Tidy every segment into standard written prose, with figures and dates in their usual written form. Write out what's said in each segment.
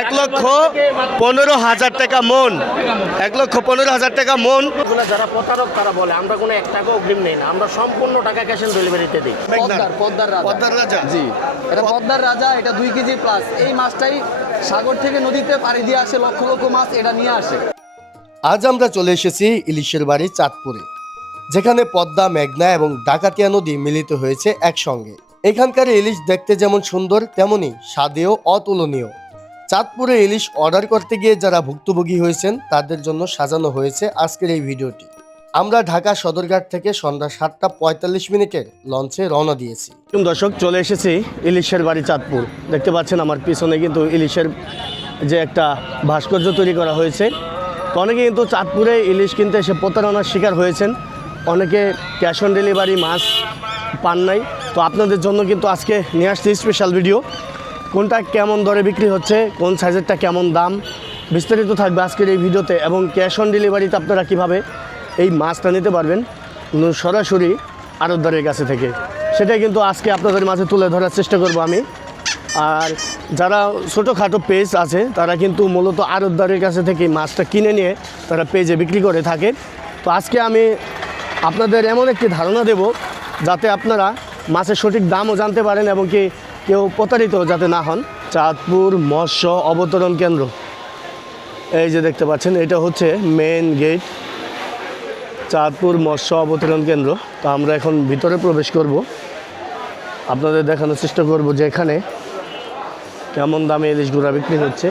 1,15,000 টাকা মন, 1,15,000 টাকা মন। যারা প্রতারক তারা বলে আমরা কোনো 1 টাকা অগ্রিম নেই না, আমরা সম্পূর্ণ টাকা ক্যাশ অন ডেলিভারিতে দিই। পদ্মার রাজা, জি, এটা পদ্মার রাজা, এটা 2 কেজি প্লাস। এই মাছটাই সাগর থেকে নদীতে পাড়ি দিয়ে আসে, লক্ষ লক্ষ মাছ এটা নিয়ে আসে। আজ আমরা চলে এসেছি ইলিশের বাড়ি চাঁদপুরে, যেখানে পদ্মা, মেঘনা এবং ডাকাতিয়া নদী মিলিত হয়েছে একসঙ্গে। এখানকার ইলিশ দেখতে যেমন সুন্দর, তেমনি স্বাদেও অতুলনীয়। চাঁদপুরে ইলিশ অর্ডার করতে গিয়ে যারা ভুক্তভোগী হয়েছেন তাদের জন্য সাজানো হয়েছে আজকের এই ভিডিওটি। আমরা ঢাকা সদরঘাট থেকে সন্ধ্যা 7:45 লঞ্চে রওনা দিয়েছি। দর্শক, চলে এসেছি ইলিশের বাড়ি চাঁদপুর। দেখতে পাচ্ছেন আমার পিছনে কিন্তু ইলিশের যে একটা ভাস্কর্য তৈরি করা হয়েছে। তো অনেকে কিন্তু চাঁদপুরে ইলিশ কিনতে এসে প্রতারণার শিকার হয়েছেন, অনেকে ক্যাশ অন ডেলিভারি মাছ পান নাই। তো আপনাদের জন্য কিন্তু আজকে নিয়ে আসছি স্পেশাল ভিডিও। কোনটা কেমন দরে বিক্রি হচ্ছে, কোন সাইজেরটা কেমন দাম, বিস্তারিত থাকবে আজকের এই ভিডিওতে। এবং ক্যাশ অন ডেলিভারিতে আপনারা কীভাবে এই মাছটা নিতে পারবেন সরাসরি আড়তদারের কাছে থেকে, সেটাই কিন্তু আজকে আপনাদের মাঝে তুলে ধরার চেষ্টা করব আমি। আর যারা ছোটোখাটো পেজ আছে তারা কিন্তু মূলত আড়তদারের কাছে থেকে মাছটা কিনে নিয়ে তারা পেজে বিক্রি করে থাকে। তো আজকে আমি আপনাদের এমন একটি ধারণা দেব যাতে আপনারা মাছের সঠিক দামও জানতে পারেন এবং কি কেউ প্রতারিত যাতে না হন। চাঁদপুর মৎস্য অবতরণ কেন্দ্র, এই যে দেখতে পাচ্ছেন, এটা হচ্ছে মেন গেট, চাঁদপুর মৎস্য অবতরণ কেন্দ্র। তো আমরা এখন ভিতরে প্রবেশ করব, আপনাদের দেখানোর চেষ্টা করব যে এখানে কেমন দামে ইলিশগুলো বিক্রি হচ্ছে।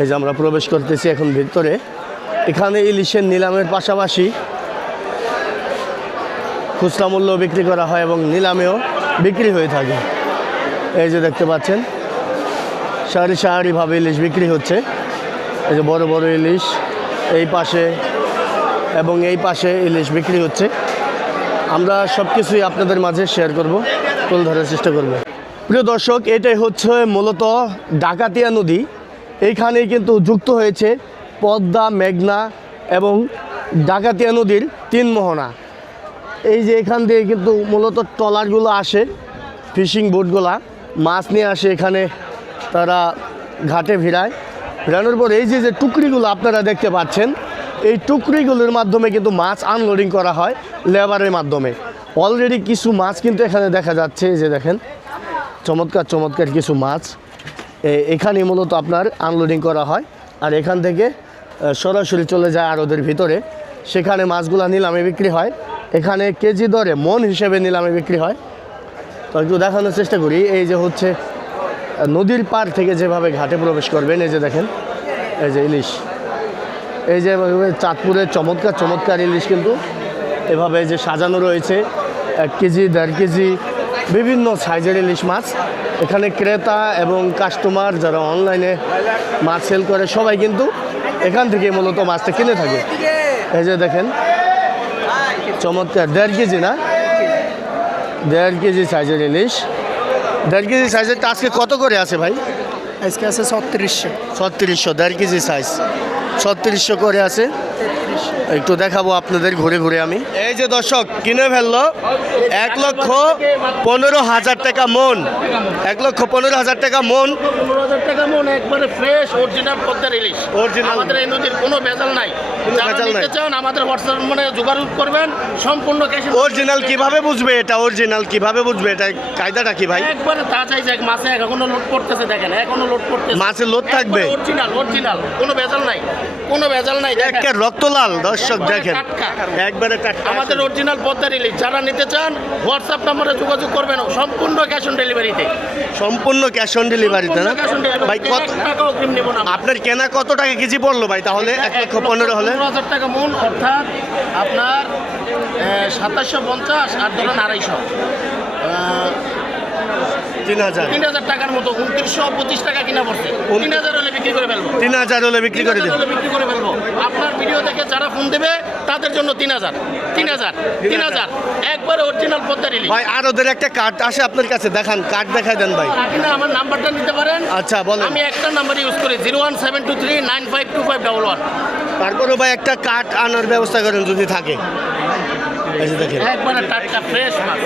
এই যে আমরা প্রবেশ করতেছি এখন ভিতরে। এখানে ইলিশের নিলামের পাশাপাশি খুচরা মূল্য বিক্রি করা হয় এবং নিলামেও বিক্রি হয়ে থাকে। এই যে দেখতে পাচ্ছেন সারি সারিভাবে ইলিশ বিক্রি হচ্ছে। এই যে বড় বড় ইলিশ এই পাশে এবং এই পাশে ইলিশ বিক্রি হচ্ছে। আমরা সব কিছুই আপনাদের মাঝে শেয়ার করব, তুলে ধরার চেষ্টা করব। প্রিয় দর্শক, এটাই হচ্ছে মূলত ডাকাতিয়া নদী। এইখানেই কিন্তু যুক্ত হয়েছে পদ্মা, মেঘনা এবং ডাকাতিয়া নদীর 3 মোহনা। এই যে এখান দিয়ে কিন্তু মূলত ট্রলারগুলো আসে, ফিশিং বোটগুলা মাছ নিয়ে আসে এখানে, তারা ঘাটে ভিড়ানোর পর এই যে টুকরিগুলো আপনারা দেখতে পাচ্ছেন, এই টুকরিগুলোর মাধ্যমে কিন্তু মাছ আনলোডিং করা হয় লেবারের মাধ্যমে। অলরেডি কিছু মাছ কিন্তু এখানে দেখা যাচ্ছে, এই যে দেখেন চমৎকার চমৎকার কিছু মাছ এখানেই মূলত আপনার আনলোডিং করা হয়। আর এখান থেকে সরাসরি চলে যায় আড়তের ভিতরে, সেখানে মাছগুলো নিলামে বিক্রি হয়। এখানে কেজি দরে মন হিসেবে নিলামে বিক্রি হয়। তো একটু দেখানোর চেষ্টা করি। এই যে হচ্ছে নদীর পার থেকে যেভাবে ঘাটে প্রবেশ করবেন, এই যে দেখেন এই যে ইলিশ, এই যে চাঁদপুরের চমৎকার চমৎকার ইলিশ কিন্তু এভাবে যে সাজানো রয়েছে। 1 কেজি 1.5 কেজি বিভিন্ন সাইজের ইলিশ মাছ। এখানে ক্রেতা এবং কাস্টমার যারা অনলাইনে মাছ সেল করে সবাই কিন্তু এখান থেকে মূলত মাছটা কিনে থাকে। এই যে দেখেন চমৎকার 1.5 কেজি না, 1.5 কেজি সাইজের ইলিশ। 1.5 কেজি সাইজেরটা আজকে কত করে আছে ভাই? আজকে আছে 3600। 3600 1.5 কেজি সাইজ 3600 করে আছে। একটু দেখাবো আপনাদের ঘুরে ঘুরে আমি। এই যে দর্শক কিনে ফেললো 1,15,000 টাকা মন, 1,15,000 টাকা মন। 15,000 টাকা মন একবারে ফ্রেশ অরিজিনাল পদ্মার ইলিশ। অরিজিনাল, আমাদের এই নদীর কোনো ভেজাল নাই। যারা নিতে চান আমাদের হোয়াটসঅ্যাপ মানে যোগাযোগ করবেন, সম্পূর্ণ ক্যাশ। অরিজিনাল কিভাবে বুঝবে এটা? অরিজিনাল কিভাবে বুঝবে এটা? কায়দাটা কি ভাই? একবারে তাজাই যাক, মাছে এখনো লোড করতেছে, দেখেন এখনো লোড করতেছে। মাছের লোড থাকবে, অরিজিনাল অরিজিনাল, কোনো ভেজাল নাই, কোনো ভেজাল নাই। একটা রক্তলাল দর্শক দেখেন, একবারে টাটকা আমাদের অরিজিনাল পদ্মার ইলিশ। যারা নিতে চান হোয়াটসঅ্যাপ নম্বরে যোগাযোগ করবেন, সম্পূর্ণ ক্যাশ অন ডেলিভারিতে। সম্পূর্ণ ক্যাশ অন ডেলিভারিতে না ভাই? কত টাকা অগ্রিম নেব না। আপনার কেনা কত টাকা কেজি পড়লো ভাই তাহলে? 1,15,000 হলে 15,000 টাকা মন, অর্থাৎ আপনার 2750 আর ধরেন 250, 3,000 টাকার মতো। 2925 টাকা কিনা পড়ছে। 3,000 হলে বিক্রি করে ফেলবো। 3,000 হলে বিক্রি করে দেবেন? বিক্রি করে ফেলবো। আপনার ভিডিও দেখে যারা ফোন দেবে তাদের জন্য 3,000 একবারে অরিজিনাল পদ্মার ইলিশ। ভাই আর ওদের একটা কার্ড আসে আপনার কাছে, দেখান, কার্ড দেখাই দেন ভাই। কিনা আমার নাম্বারটা নিতে পারেন। আচ্ছা বলেন। আমি একটা নাম্বার ইউজ করি 01723952511। তারপরে ভাই একটা কার্ড আনার ব্যবস্থা করেন যদি থাকে। এই যে দেখেন একবারে টাটকা ফ্রেশ মাছ।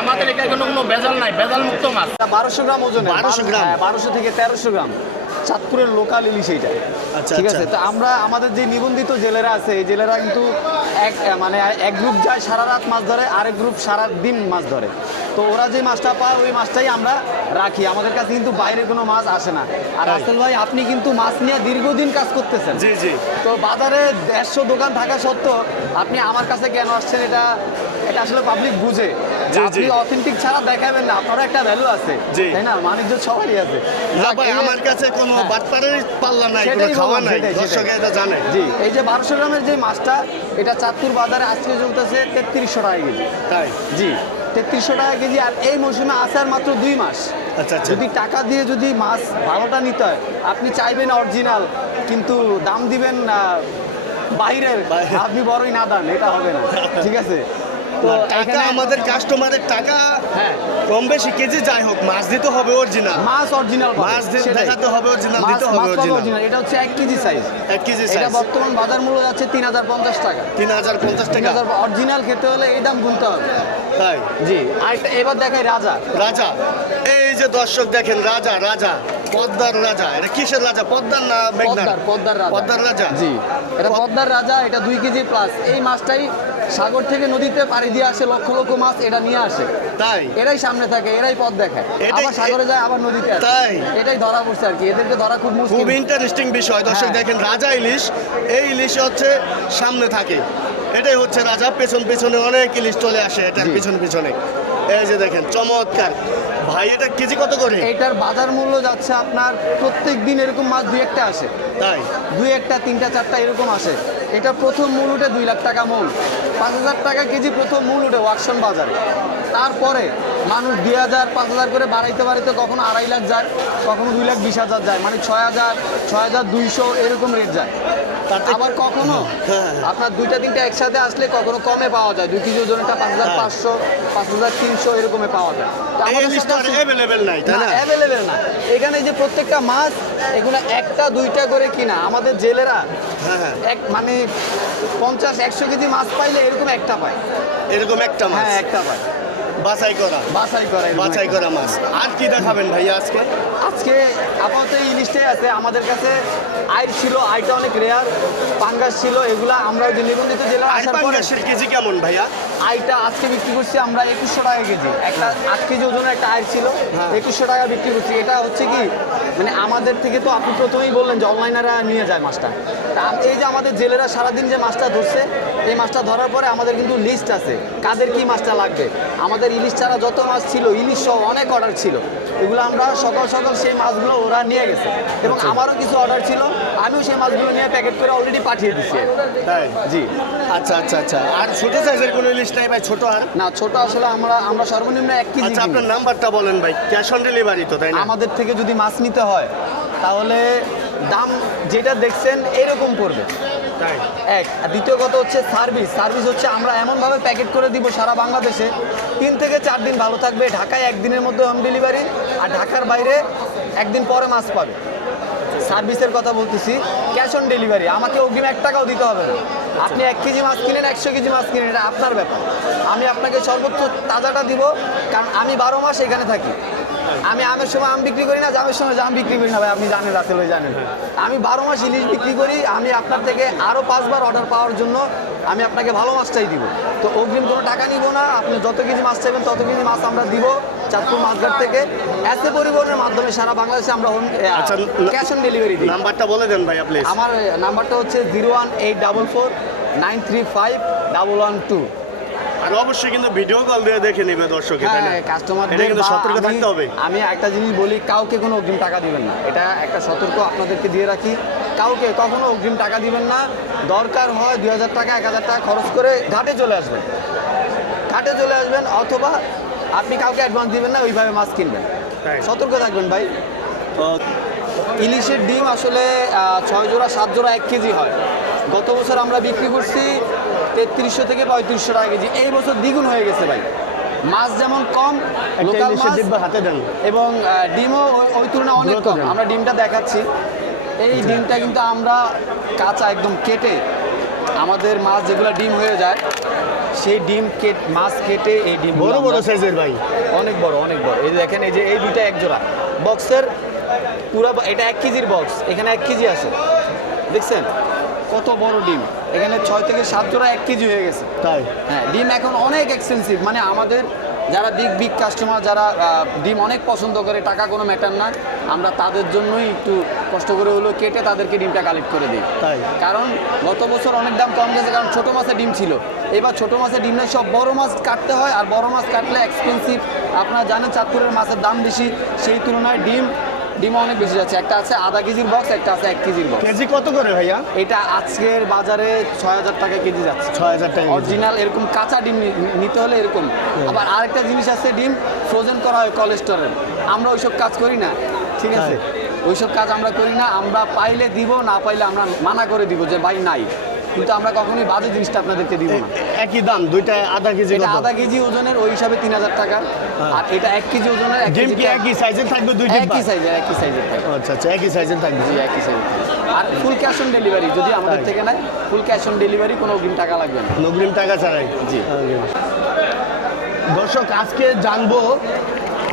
আমাদের এখানে কোনো ভেজাল নাই, ভেজাল মুক্ত মাছ। 1200 গ্রাম ওজনে, 1200 গ্রাম? 1200 থেকে 1300 গ্রাম চাঁদপুরের লোকাল ইলিশ এইটা। আচ্ছা, ঠিক আচ্ছা। আছে, তো আমরা আমাদের যে নিবন্ধিত জেলেরা আছে এই জেলেরা কিন্তু এক গ্রুপ যায় সারা রাত মাছ ধরে, আরেক গ্রুপ সারা দিন মাছ ধরে। তো ওরা যে মাছটা পায় ওই মাছটাই আমরা রাখি, আমাদের কাছে কিন্তু বাইরে কোনো মাছ আসে না। আর তাই। রাসেল ভাই আপনি কিন্তু মাছ নিয়ে দীর্ঘদিন কাজ করতেছেন। জি জি। তো বাজারে 150 দোকান থাকা সত্ত্বেও আপনি আমার কাছে কেন আসছেন, এটা আসলে পাবলিক বুঝে। জি, আপনি জি। অথেন্টিক ছাড়া দেখাবেন না, আপনার একটা ভ্যালু আছে, জি। তাই না? বাণিজ্য সবারই আছে। না যাক, ভাই, এই যে- আমার কাছে কোনো হ্যাঁ। বাটপারের পাল্লা নাই, কোনো সেটাই খাওয়া বললাম, নাই, সেটাই, দর্শক সেটাই। এটা জানে। জি, এই যে 1200 গ্রামের যে মাছটা, এটা চাঁদপুর বাজারে আজকে চলতেছে 3300 টাকা কেজি। তাই? জি, 3300 টাকা কেজি। আর এই মৌসুমে আছে আর মাত্র 2 মাস। আচ্ছা আচ্ছা। যদি টাকা দিয়ে যদি মাছ ভালোটা নিতে হয়, আপনি চাইবেন অরিজিনাল, কিন্তু দাম দিবেন বাইরের, আপনি বড়ই না দান, এটা হবে না। ঠিক আছে, তো না, টাকা এখানে- আমাদের কাস্টমারের টাকা হ্যাঁ, কম বেশি কেজি যাই হোক, মাছ দিতে হবে অরিজিনাল। মাছ অরিজিনাল, মাছ দেখাতে হবে অরিজিনাল, দিতে হবে অরিজিনাল। অরিজিনাল। এটা হচ্ছে 1 কেজি সাইজ। 1 কেজি এটা সাইজ বর্তমান বাজার মূল্য যাচ্ছে 3050 টাকা। 3050 টাকা। অরিজিনাল খেতে হলে এই দাম গুনতে হবে। তাই? জি, আর এবার দেখাই রাজা। রাজা, এই যে দর্শক দেখেন, রাজা রাজা পদ্মার রাজা। এটা কিসের রাজা, পদ্মার না মেঘনার? পদ্মার রাজা। পদ্মার রাজা। জি, এটা পদ্মার রাজা, এটা 2 কেজি প্লাস। এই মাছটাই সাগর থেকে নদীতে পাড়ি দিয়ে আসে, লক্ষ লক্ষ মাছ এটা নিয়ে আসে। তাই? এরাই সামনে থাকে, এরাই পথ দেখায়, এটাই- আবার সাগরে যায়, আবার নদীতে আসে। তাই? এটাই ধরা পড়ছে আর কি, এদেরকে ধরা খুব মুশকিল। খুব ইন্টারেস্টিং বিষয় দর্শক হ্যাঁ। দেখেন, রাজা ইলিশ, এই ইলিশ হচ্ছে সামনে থাকে, এটাই হচ্ছে রাজা। পেছনে অনেক ইলিশ চলে আসে এটার জি। পিছনে। এই যে দেখেন, চমৎকার ভাই। এটা কেজি কত করে? এইটার বাজার মূল্য যাচ্ছে আপনার, প্রত্যেক দিন এরকম মাছ 2-1টা আসে, তাই? 2-1টা 3টা 4টা এরকম আসে। এটা প্রথম মূল উঠে 2 লাখ টাকা মূল, 5000 টাকা কেজি প্রথম মূল উঠে ওয়াকশন বাজারে। তারপরে মানুষ 2000 5000 করে বাড়াইতে কখনো 2.5 লাখ যায়, কখনো 2,20,000 যায়, মানে 6000 6200 এরকম রেট যায়। তাতে- আবার কখনো হ্যাঁ। আপনার 2টা 3টা একসাথে আসলে কখনো কমে পাওয়া যায়, 2 কেজি ওজনটা 5500 5300 এরকমে পাওয়া যায়। তো এই আমাদের ইলিশটা সাথে অ্যাভেলেবেল নাই, তাই না? অ্যাভেলেবেল না। এখানে যে প্রত্যেকটা মাছ এগুলো 1টা 2টা করে কিনা, আমাদের জেলেরা হ্যাঁ হ্যাঁ, মানে 50-100 কেজি মাছ পাইলে এরকম একটা পায়। এরকম একটা মাছ হ্যাঁ, একটা পায়, বাছাই করা, বাছাই করা এরকম বাছাই একটা। করা মাছ। আর কি দেখাবেন ভাইয়া আজকে? আজকে আপাতত এই ইলিশটাই আছে আমাদের কাছে। আইর ছিল, আইটা অনেক রেয়ার। পাঙ্গাস ছিল, এগুলা আমরা যে নিবন্ধিত জেলা আর আসার পরে পাঙ্গাসের কেজি কেমন ভাইয়া? আইটা আজকে বিক্রি করছি আমরা 2100 টাকা কেজি। একটা 8 কেজি ওজনের একটা আইর ছিল, হ্যাঁ। 2100 টাকা বিক্রি করছি। এটা হচ্ছে কি, মানে আমাদের থেকে তো আপনি প্রথমেই বললেন যে অনলাইনাররা নিয়ে যায় মাছটা। তা এই যে আমাদের জেলেরা সারাদিন যে মাছটা ধরছে, এই মাছটা ধরার পরে আমাদের কিন্তু লিস্ট আছে কাদের কি মাছটা লাগবে। আমাদের ইলিশ ছাড়া যত মাছ ছিল, ইলিশ সহ অনেক অর্ডার ছিল, এগুলো আমরা সকাল সকাল সেই মাছগুলো ওরা নিয়ে গেছে। এবং আমারও কিছু অর্ডার ছিল, আমিও সেই মাছগুলো নিয়ে প্যাকেট করে অলরেডি পাঠিয়ে দিচ্ছি। তাই? জি, আচ্ছা আচ্ছা আচ্ছা। আর ছোট সাইজের কোনো ইলিশ নাই ভাই? ছোট আর? না ছোট আসলে আমরা সর্বনিম্ন 1 কেজি আচ্ছা, কিনি। আপনার নাম্বারটা বলেন ভাই। ক্যাশ অন ডেলিভারি তো, তাই না? আমাদের থেকে যদি মাছ নিতে হয় তাহলে দাম যেটা দেখছেন এরকম পড়বে, তাই? এক। আর দ্বিতীয় কথা হচ্ছে সার্ভিস হচ্ছে আমরা এমনভাবে প্যাকেট করে দিব সারা বাংলাদেশে, 3 থেকে 4 দিন ভালো থাকবে। ঢাকায় 1 দিনের মধ্যে হোম ডেলিভারি, আর ঢাকার বাইরে 1 দিন পরে মাছ পাবে। সার্ভিসের কথা বলতেছি, ক্যাশ অন ডেলিভারি, আমাকে অগ্রিম 1 টাকাও দিতে হবে না। আপনি 1 কেজি মাছ কিনেন, 100 কেজি মাছ কিনেন, এটা আপনার ব্যাপার। আমি আপনাকে সর্বোচ্চ তাজাটা দিব, কারণ আমি 12 মাস এখানে থাকি। আমি আমের সময় আম বিক্রি করি না, জামের সময় জাম বিক্রি করি না ভাই, আপনি জানেন, রাসেল ভাই জানেন। আমি 12 মাস ইলিশ বিক্রি করি। আমি আপনার থেকে আরও 5 বার অর্ডার পাওয়ার জন্য আমি আপনাকে ভালো মাছটাই দিব। তো অগ্রিম কোনো টাকা নিব না, আপনি যত কেজি মাছ চাইবেন তত কেজি মাছ আমরা দিব চাঁদপুর মাছঘাট থেকে। এসে পরিবহনের মাধ্যমে সারা বাংলাদেশে আমরা আচ্ছা, ক্যাশ অন ডেলিভারি দিই। নাম্বারটা বলে দেন ভাইয়া প্লিজ। আমার নাম্বারটা হচ্ছে 01844 935 112। আর অবশ্যই কিন্তু ভিডিও কল দিয়ে দেখে নেবে দর্শক, তাই না? হ্যাঁ, এটা কাস্টমারদের কিন্তু বা সতর্ক থাকতে হবে। আমি একটা জিনিস বলি, কাউকে কোনো অগ্রিম টাকা দিবেন না, এটা একটা সতর্ক আপনাদেরকে দিয়ে রাখি। কাউকে কখনো অগ্রিম টাকা দিবেন না। দরকার হয় 2000 টাকা 1000 টাকা খরচ করে ঘাটে চলে আসবেন, অথবা আপনি কাউকে অ্যাডভান্স দিবেন না, ওইভাবে মাছ কিনবেন। তাই। সতর্ক থাকবেন ভাই। তো ইলিশের ডিম আসলে 6 জোড়া 7 জোড়া 1 কেজি হয়। গত বছর আমরা বিক্রি করছি 3300 থেকে 3500 টাকা কেজি। এই বছর দ্বিগুণ হয়ে গেছে ভাই। মাছ যেমন কম, একটা লোকাল ইলিশের মাছ, ডিব্বা হাতে দেন। এবং ডিমও ওই তুলনায় অনেক দ্রুত কম। দেন। আমরা ডিমটা দেখাচ্ছি। এই ডিমটা কিন্তু আমরা কাঁচা একদম কেটে আমাদের মাছ যেগুলো ডিম হয়ে যায় সেই ডিম মাছ কেটে এই ডিম বড় বড় সাইজের ভাই, অনেক বড় অনেক বড়। এই যে দেখেন, এই যে এই দুইটা এক জোড়া বক্সের পুরো, এটা 1 কেজির বক্স, এখানে 1 কেজি আছে, দেখছেন কত বড় ডিম। এখানে 6 থেকে 7 জোড়া 1 কেজি হয়ে গেছে। তাই হ্যাঁ, ডিম এখন অনেক এক্সপেন্সিভ, মানে আমাদের যারা বিগ কাস্টমার, যারা ডিম অনেক পছন্দ করে, টাকা কোনো ম্যাটার না, আমরা তাদের জন্যই একটু কষ্ট করে হলো কেটে তাদেরকে ডিমটা কালেক্ট করে দিই। তাই কারণ গত বছর অনেক দাম কম গেছে, কারণ ছোটো মাছের ডিম ছিল, এবার ছোটো মাছের ডিম নয়, সব বড় মাছ কাটতে হয়, আর বড় মাছ কাটলে এক্সপেন্সিভ। আপনারা জানেন চাঁদপুরের মাছের দাম বেশি, সেই তুলনায় ডিম অনেক বেশি যাচ্ছে। একটা আছে আধা কেজির বক্স, একটা আছে 1 কেজির বক্স। কেজি কত করে ভাইয়া? এটা আজকের বাজারে 6000 টাকা কেজি যাচ্ছে। 6000 টাকা কেজি। অরিজিনাল এরকম কাঁচা ডিম নিতে হলে এরকম। আবার আরেকটা জিনিস আছে, ডিম ফ্রোজেন করা হয় কোলেস্টোরেল, আমরা ওইসব কাজ করি না, ঠিক আছে? ওইসব কাজ আমরা করি না, আমরা পাইলে দিব, না পাইলে আমরা মানা করে দিব যে ভাই নাই, কিন্তু আমরা কখনোই বাজে জিনিসটা আপনাদেরকে দিব না। একই দাম, দুইটা আধা কেজি। এটা আধা কেজি ওজনের ওই হিসাবে 3000 টাকা, আর এটা 1 কেজি ওজনের ডিম কি একই সাইজের থাকবে? দুই ডিম একই সাইজের থাকবে। আচ্ছা আচ্ছা, একই সাইজের থাকবে। জি, একই সাইজের থাকবে। আর ফুল ক্যাশ অন ডেলিভারি, যদি আমাদের থেকে নেয় ফুল ক্যাশ অন ডেলিভারি, কোনো অগ্রিম টাকা লাগবে না। অগ্রিম টাকা ছাড়াই? জি। দর্শক, আজকে জানবো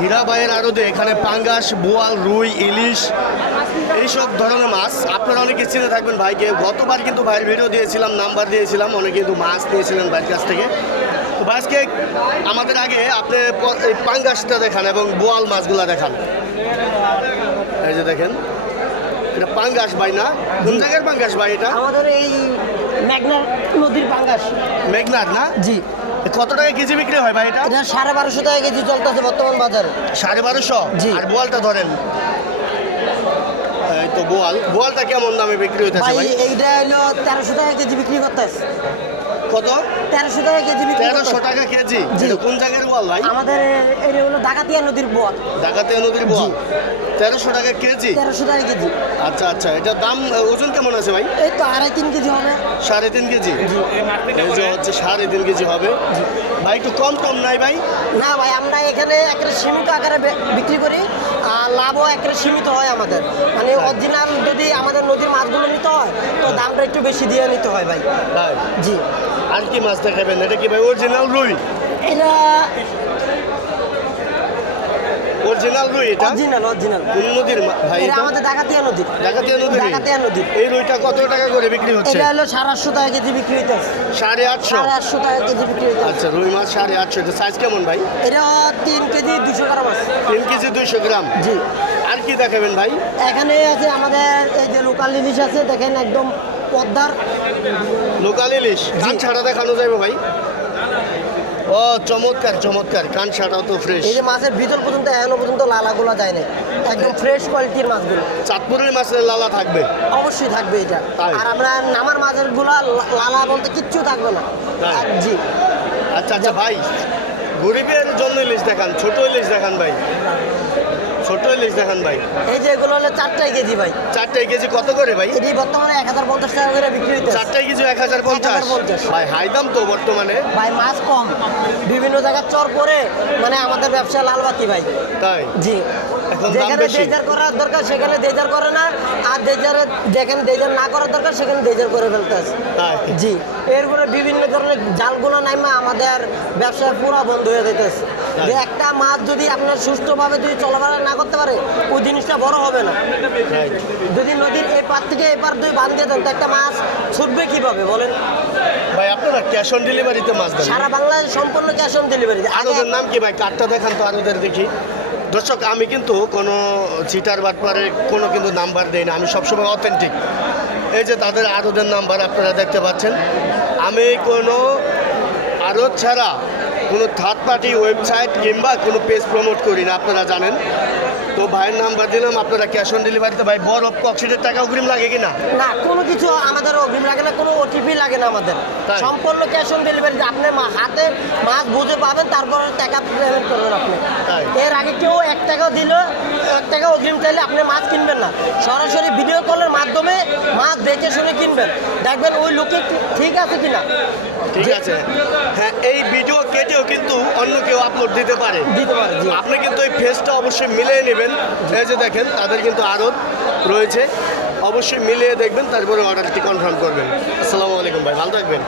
হীরা ভাইয়ের আড়তে এখানে পাঙ্গাস, বোয়াল, রুই, ইলিশ, এইসব ধরনের মাছ আপনারা অনেকে চিনে থাকবেন ভাইকে। গতবার কিন্তু ভাইয়ের ভিডিও দিয়েছিলাম, নাম্বার দিয়েছিলাম, অনেকে কিন্তু মাছ নিয়েছিলেন ভাইয়ের কাছ থেকে। তো ভাই আজকে আমাদের আগে আপনি এই পাঙ্গাসটা দেখান এবং বোয়াল মাছগুলো দেখান। এই যে দেখেন, এটা পাঙ্গাস ভাই না? কোন জায়গার পাঙ্গাস ভাই এটা? আমাদের এই মেঘনা নদীর পাঙ্গাস। মেঘনার না? জি। কত টাকা কেজি বিক্রি হয় ভাই এটা? এটা 1250 টাকা কেজি চলতেছে বর্তমান বাজারে। 1250? জি। আর বোয়ালটা ধরেন, এই তো বোয়ালটা কেমন দামে বিক্রি হইতেছে ভাই ভাই? এইটা হলো 1300 টাকা কেজি বিক্রি করতেছে। কত? 1300 টাকা কেজি বিক্রি 1300 করতেছে। টাকা কেজি? জি। এটা কোন জায়গার বোয়াল ভাই? আমাদের এটা হলো ডাকাতিয়া নদীর বোয়াল। ডাকাতিয়া নদীর বোয়াল। 1300 টাকা কেজি? 1300 টাকা কেজি। আচ্ছা আচ্ছা, এটার দাম ওজন কেমন আছে ভাই? এই তো 2.5-3 কেজি হবে। 3.5 কেজি? এই যে হচ্ছে 3.5 কেজি হবে ভাই। একটু কম টম নাই ভাই? না ভাই, আমরা এখানে একটা সীমিত আকারে বিক্রি করি, আর লাভও একটা সীমিত হয় আমাদের। মানে অরিজিনাল যদি আমাদের নদীর মাছগুলো নিতে হয় তো দামটা একটু বেশি দিয়ে নিতে হয় ভাই। ভাই জি। আর কি মাছ দেখাবেন? এটা কি ভাই অরিজিনাল রুই? এটা অরিজিনাল রুই এটা? অরিজিনাল। কোন নদীর ভাই এটা এটা? আমাদের ডাকাতিয়া নদী। ডাকাতিয়া নদীর? ডাকাতিয়া নদীর। এই রুইটা কত টাকা করে বিক্রি হচ্ছে? এটা হলো 850 টাকা কেজি বিক্রি হইতেছে। 850? 850 টাকা কেজি বিক্রি হইতেছে। আচ্ছা, রুই মাছ 850। এটা সাইজ কেমন ভাই? এটা 3 কেজি 200 গ্রাম আছে। 3 কেজি 200 গ্রাম? জি। আর কি দেখাবেন ভাই? এখানে আছে আমাদের এই যে লোকাল ইলিশ আছে, দেখেন একদম পদ্মার। লোকাল ইলিশ কান ছাড়া দেখানো যাবে ভাই? ও চমৎকার চমৎকার, কান ছাড়াও তো ফ্রেশ। এই যে মাছের ভিতর পর্যন্ত এখনো পর্যন্ত লালাগুলো যায় না, একদম ফ্রেশ কোয়ালিটির মাছগুলো। চাঁদপুরের মাছের লালা থাকবে? অবশ্যই থাকবে এটা। তাই? আর আমরা নামার মাছের গুলা লালা বলতে কিচ্ছু থাকবে না। তাই? জি। আচ্ছা আচ্ছা ভাই, গরিবের জন্য ইলিশ দেখান, ছোট ইলিশ দেখান ভাই, ছোট ইলিশ দেখান ভাই। এই যে এগুলো হলো 4 কেজি ভাই। 4 কেজি কত করে ভাই? এটি বর্তমানে 1050 টাকা করে বিক্রি হইতেছে। 4 কেজি 1050? 1050 ভাই হাই দাম তো বর্তমানে। ভাই মাছ কম, বিভিন্ন জায়গায় চর করে, মানে আমাদের ব্যবসা লালবাতি ভাই। তাই? জি। এখন দাম যেখানে বেশি? দেজার করার দরকার সেখানে দেজার করে না, আর যেখানে দেজার না করার দরকার সেখানে দেজার করে ফেলতে আছে। তাই? জি। এরপরে বিভিন্ন ধরনের জালগুলো নাইমা আমাদের ব্যবসা পুরো বন্ধ হয়ে যেতেছে। যে একটা মাছ যদি আপনার সুষ্ঠুভাবে যদি চলাফেরা না করতে পারে, ওই জিনিসটা বড় হবে না। তাই। যদি নদীর এই পার থেকে এপার দুই বাঁধ দিয়ে দেন তো একটা মাছ ছুটবে কিভাবে বলেন? ভাই আপনারা ক্যাশ অন ডেলিভারিতে মাছ দেন? সারা বাংলাদেশ সম্পূর্ণ ক্যাশ অন ডেলিভারি। আর ওদের নাম কি ভাই? কার্ডটা দেখান তো, আর ওদের দেখি। দর্শক, আমি কিন্তু কোনো চিটার বাটপারে কোনো কিন্তু নাম্বার দেই না, আমি সবসময় অথেন্টিক। এই যে তাদের আড়তের নাম্বার আপনারা দেখতে পাচ্ছেন। আমি কোনো আড়ত ছাড়া কোনো থার্ড পার্টি ওয়েবসাইট কিংবা কোনো পেজ প্রমোট করি না, আপনারা জানেন। তো ভাইয়ের নাম্বার দিলাম, আপনারা ক্যাশ অন ডেলিভারিতে। ভাই বড় কক্সিটের টাকা অগ্রিম লাগে কি না? না, কোনো কিছু আমাদের অগ্রিম লাগে না, কোনো ওটিপি লাগে না আমাদের। তাই? সম্পূর্ণ ক্যাশ অন ডেলিভারি। আপনি হাতে মাছ বুঝে পাবেন, তারপর টাকা পেমেন্ট করবেন আপনি। তাই? এর আগে কেউ 1 টাকাও দিল, 1 টাকা অগ্রিম চাইলে আপনি মাছ কিনবেন না। সরাসরি ভিডিও কলের মাধ্যমে মাছ দেখে শুনে কিনবেন, দেখবেন ওই লোকে ঠিক আছে কিনা। ঠিক আছে। হ্যাঁ, এই ভিডিও কেটেও কিন্তু অন্য কেউ আপলোড দিতে পারে। দিতে পারে, জি। আপনি কিন্তু এই ফেসটা অবশ্যই মিলিয়ে নেবেন। এই যে দেখেন, তাদের কিন্তু আড়ত রয়েছে, অবশ্যই মিলিয়ে দেখবেন, তারপরে অর্ডারটি কনফার্ম করবেন। আসসালামু আলাইকুম ভাই, ভালো থাকবেন।